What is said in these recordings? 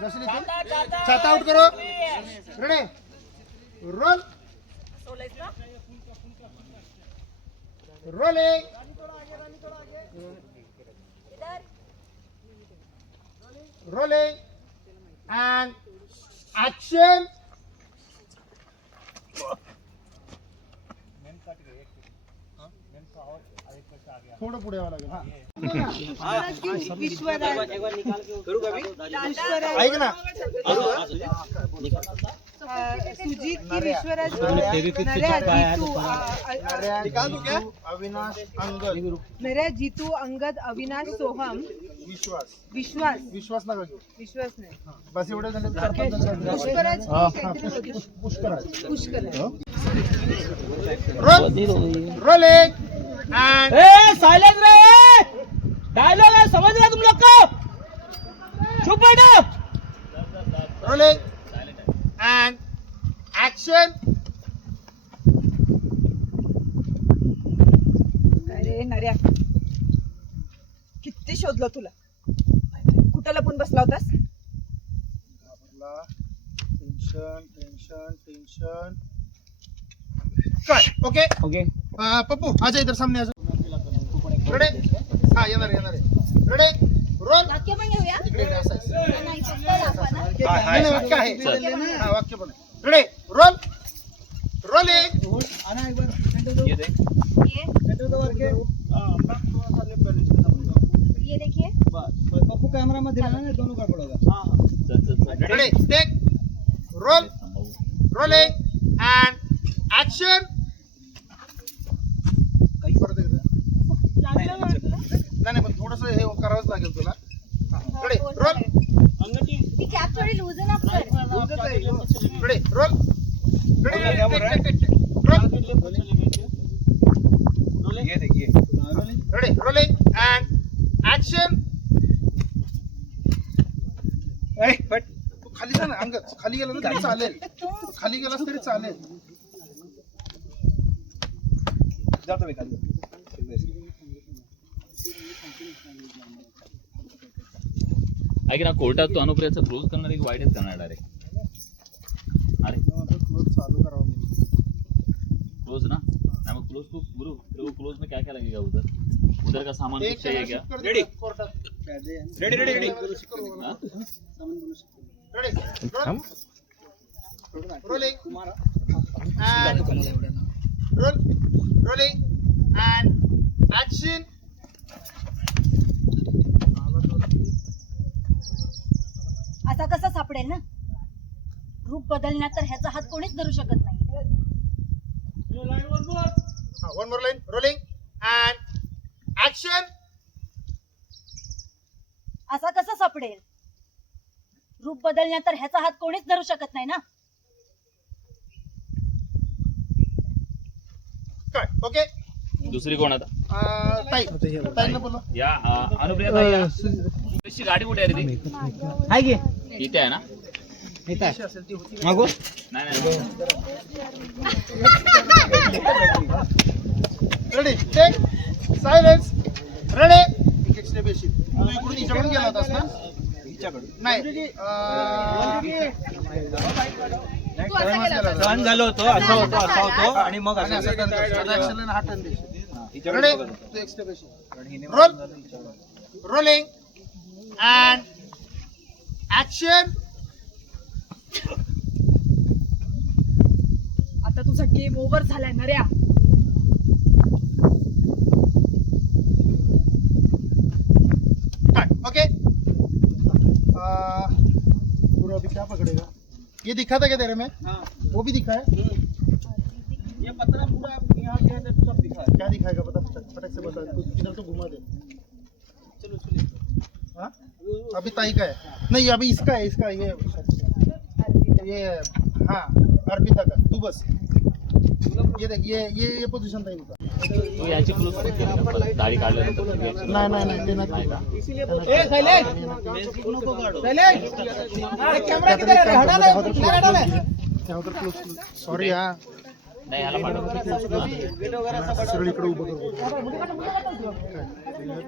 छाता आउट करो. Ready roll. Rolling. Rolling and action. थोडं पुढे यावं लागेल. ऐक ना सुजीत की विश्वराज अविनाश अंगद नऱ्या जीतू अंगद अविनाश सोहम विश्वास विश्वास विश्वास नका घेऊ. विश्वास नाही बस एवढे झाले. Pushkaraj Pushkaraj. Pushkaraj rolling and silent रहे. डायलॉग है, समझ रहे तुम लोग को. चुप बैठो. rolling and action. अरे नऱ्या किती शोधलं तुला. कुठं लपून बसला होतास. Tension tension tension. काय ओके ओके. पप्पू आजा इधर सामने आजा. रेडी. हा येणार येणार आहे. Ready roll. वाक्य पण घेऊया. इकडे असं आहे. नाही फक्त दाखवा ना. नाही वाक्य आहे. हा वाक्य पण. Ready roll. रोलिंग. ये देख. ये देखिए. पप्पू कैमरा में दिखाना ना, दोनों का पड़ेगा. हां ready take roll. Rolling and action. नाही पण थोडस हे करावंच लागेल तुला. Ready roll. ती कॅप थोडी लूजन अप कर. Ready roll. Ready roll. ये देखिए. Ready rolling and action. But तू खाली जा ना अंगद. खाली गेला तरी चालेल. खाली गेलास तरी चालेल. जातो मी खाली. ऐक ना, कोर्टात तो अनुप्रियाचा क्लोज करणार एक वाईटच करणार डायरेक्ट. अरे क्लोज चालू करावं. क्लोज ना. नहीं मग क्लोज को गुरु तेरे को क्लोज में क्या क्या लगेगा उधर. उधर का सामान कुछ चाहिए क्या. रेडी कोर्टात. Ready ready ready. हाँ? Ready rolling and rolling and action. असा कसा सापडेल ना. रूप बदलण्यात तर ह्याचा हात कोणीच धरू शकत नाही. One more line rolling and action. असा कसा सापडेल. रूप बदलण्यात तर ह्याचा हात कोणीच धरू शकत नाही ना. काय ओके. दुसरी कोण आता. ताई ताईंना बोलवा. या अनुप्रिया ताई या. तुझी गाडी कुठे आहे रे ती. आहे की इथे आहे ना. इथं आहे. मागो. नाही नाही. Ready take silence. रेडी इकडे बेशील. तू इकडून हिच्याकडून गेला होतास ना. नाही तू असा गेला होता. टर्न झालो होतो, असा होतो आणि मग आणि असं टर्न करायचं. ऍक्शन हा टर्न देशील. हिच्याकडे रेडी बघत होतो. तू एक्स्ट्रा बेशील. रोल. Rolling and action. आता तुझा गेम ओव्हर झालाय नऱ्या. ओके. पूरा अभी क्या पकड़ेगा. ये दिखा था क्या तेरे में. हाँ. वो भी दिखा है. ये पता पूरा यहाँ क्या है, सब दिखा है. क्या दिखाएगा पता. फटक से बता. तू इधर तो घुमा दे. चलो चलिए. हाँ अभी ताई का है. नहीं अभी इसका है. इसका ये हाँ अर्पिता का. तू बस ये देख ये पोजीशन ताई का. तू याची क्लोज दाढी काढल्यानंतर नाही नाही नाही ते नाही. ए साइलेंट. साइलेंट. कैमरा किधर है. हटा ले. सॉरी हाँ नाही ह्याला पाठव. सरळ इकडे उभं करू.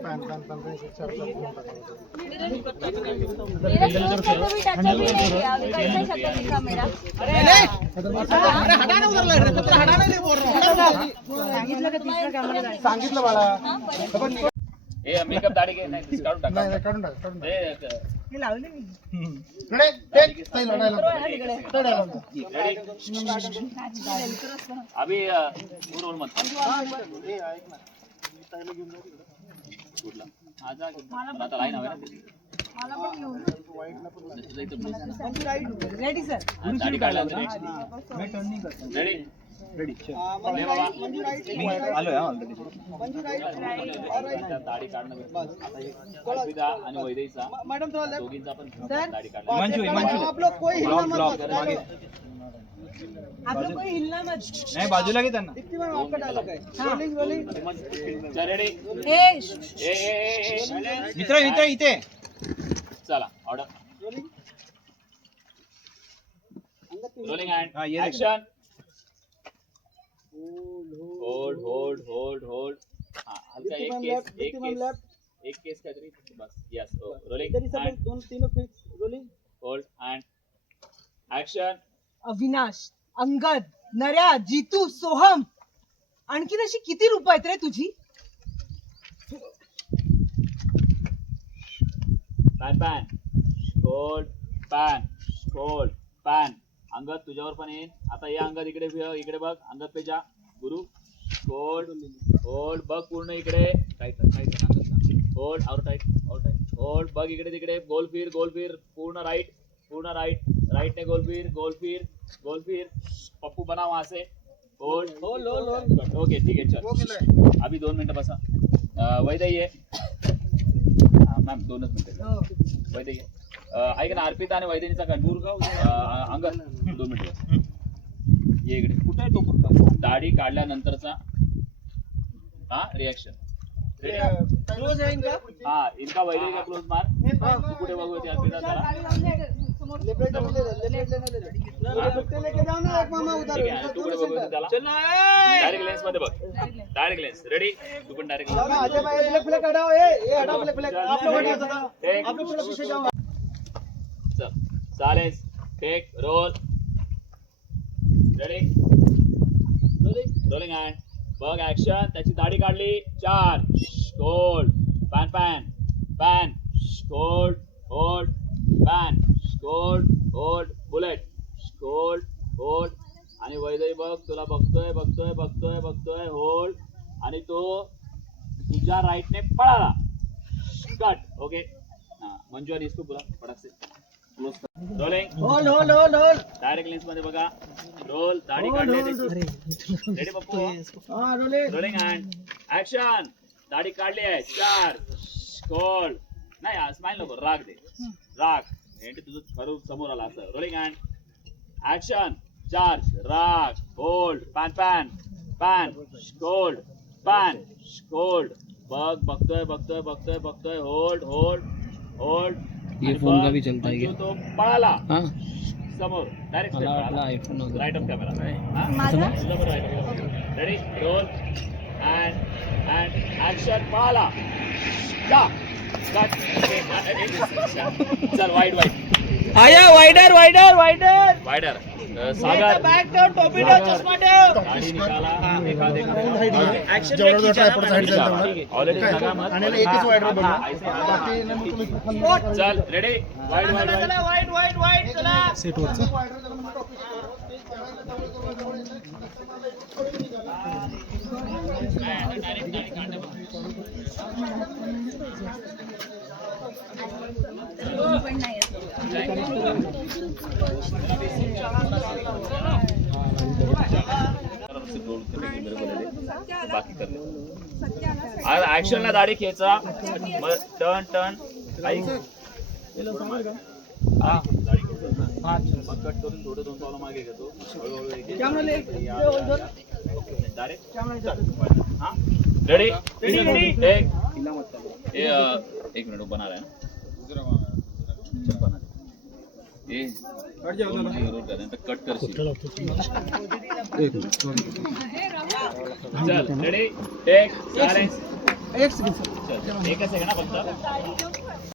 पॅन पॅन पॅन चार मेरा फोन भी टच भी नहीं किया अभी कैसे शक्ल दिखा मेरा सांगितलं बाळा. हे मेकअप दाढी घे नाही काढून टाक. नाही काढून टाक काढून टाक. हे रेडी टेक नाही लढायला अभी रोल मत हे ऐक ना मी ताईला घेऊन जाऊ कुठला हा जा पण आता लाईन हवे ना त्याची. तुझं इथं place आहे ना. रेडी सर हा, दाढी काढल्यानंतर रेडी रेडी ये बाबा. आलोय ऑलरेडी. दाढी काढणं आता हे अर्पिता आणि वैदेहीचा दोघींचा पण दाढी काढणं. आप लोग कोई हिलना मत. नाही बाजूला घे त्यांना. रेडी ए मित्र इथे चला ऑर्डर रोलिंग हा, हँड ये action hold hold hold hold हा हलका एक केस काहीतरी बस yes rolling hold and action Avinash, Angad, Narya, Jitu, Soham, आणखीन अशी किती रूप आहेत रे तुझी? Pan pan hold pan hold pan Angad तुझ्यावर पण येईन आता ये अंगद इकडे इकडे बघ अंगद पे जा गुरु होल्ड होल्ड बघ पूर्ण इकडे tight hold out tight hold बघ इकडे तिकडे गोल फिर पूर्ण राईट राईट ने गोल फिर पप्पू बना वहां से होल्ड ओके ठीक है चल अभी 2 मिनिटं बसा वैदेही आहे मॅम 2च मिनिटं वैदेही ऐक ना अर्पिता आणि वैदेहीचा कंटूर अंगद 2 मिनिटं ये इकडे कुठे आहे तो दाढी काढल्यानंतरचा हा रिॲक्शन क्लोज आहे इनका. हा इनका वैदेही का क्लोज मार तू कुठे बघू होती अर्पिता जरा ठीक आहे आणि तू कुठे बघू होती त्याला डायरेक्ट लेन्स मध्ये बघ डायरेक्ट लेन्स रेडी तू पण डायरेक्ट चल silence take roll ready rolling hand बघ ऍक्शन त्याची दाढी काढली 4 hold pan hold pan hold bullet hold आणि वैदेही बघ तुला बघतोय होल्ड आणि तो तुझ्या राईटने पळाला कट ओके हा मंजू आणि इसको बोला फटाक से close rolling hold direct lens मध्ये बघा रोल दाढी काढली ready Pappu rolling and action दाढी काढली आहे 4 होल्ड नाही स्माइल नको राग दे राग हे तुझं खरं समोर आला असं रोलिंग हँड ऍक्शन 4 राग होल्ड पॅन होल्ड बघ बघतोय होल्ड ये फोन का भी चलता है क्या? तो पळाला हाँ समोर direct iPhone right off camera माझा रेडी रोल अँड ऍक्शन पळाला जा कट चल वाईड आया वाइडर सागर बैक टर्न टोपी टर्न चश्मा टर्न गाडी निकाला एखाद जेवढा ट्रायपॉड साईड जाईल तेवढा ऑलरेडी सगळा मत आणि एकच वाईडर बनवू हा, ऐसे हा. बाकी ना मग तुम्ही चल रेडी वाईड वाइड चला सेट वरचं पण नाही येत. बाकी कर ऍक्शन ला दाढी खेचा मग टर्न ऐक हा दाढी खेचा मग कट करून थोडं 2 पावलं मागे घेतो हळूहळू डायरेक्ट हा रेडी एक मिनिट बना रहा है ना कट करशील चल रेडी टेक सायलेन्स एक सेकंड सर चल एकच आहे ना फक्त